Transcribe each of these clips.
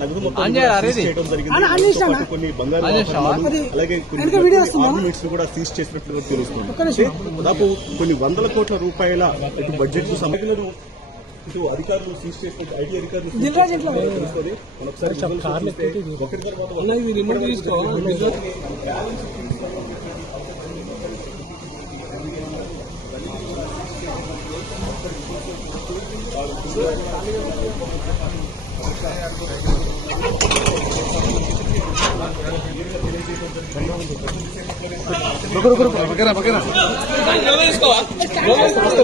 నగదు మొత్తం చేయడం జరిగింది. కొన్ని బంగారు అలాగే? ఆర్నమెంట్స్ కూడా సీజ్ చేసినట్లు తెలుస్తుంది. దాదాపు కొన్ని వందల కోట్ల రూపాయల ఇటు బడ్జెట్ సమగ్రను ఇటు అధికారులు సీజ్ చేసినట్టు ఐటీ అధికారులు సీజ్ దిల్రాజ్ ఇంట్లో చేసినట్టు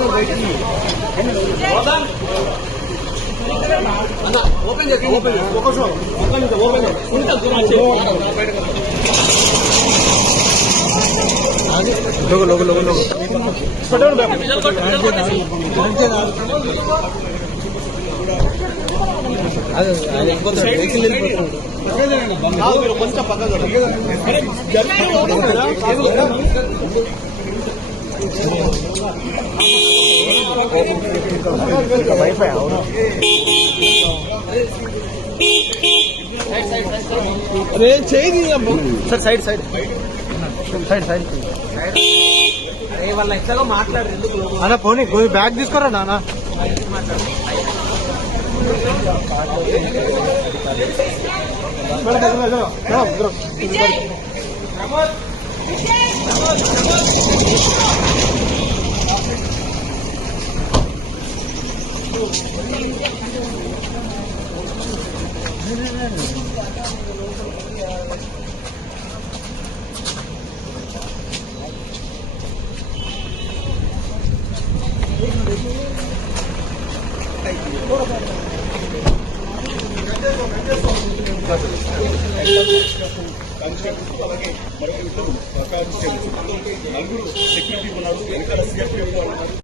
తెలుస్తుంది ఓపెన్ ఒకసారి visuals ఓపెన్ ఓపెన్ తర్వాత ఒకటి అన్న ఇది రిమోట్ తీసుకో కొంచెం పక్కగా అరే చేయి sir side side. Side side. అన్న పోనీ కొంచెం బ్యాగ్ తీసుకోరా నాన్న? కానిస్టేబుల్స్ అలాగే మరొక ఇద్దరు కానిస్టేబుల్స్ నలుగురు సెక్యూరిటీ ఉన్నారు వెనకాల సిఆర్పీ ఉన్నారు.